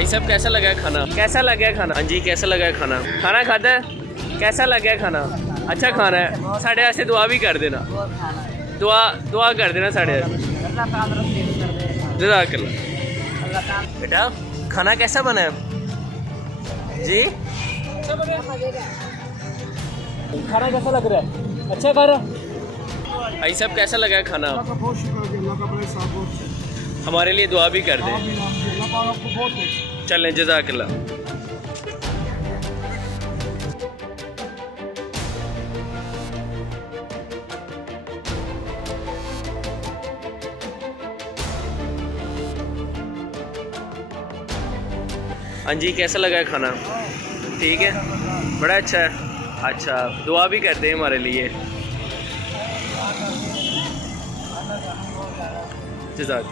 भाई साहब कैसा लगा है खाना? कैसा लगा है खाना? हाँ जी, कैसा लगा है खाना? खाना खाता है? कैसा लगा है खाना? अच्छा खाना है। साढ़े वास्ते दुआ भी कर देना। दुआ कर देना साढ़े। जज़ाकल्लाह। बेटा खाना कैसा बना है जी? खाना कैसा लग रहा है? अच्छा खा रहा? भाई साहब कैसा लगा है खाना? हमारे लिए दुआ भी कर दें। चलें, जज़ाकल्लाह। हाँ जी, कैसा लगा है खाना? ठीक है, बड़ा अच्छा है। अच्छा, दुआ भी कर दें हमारे लिए। जज़ाक।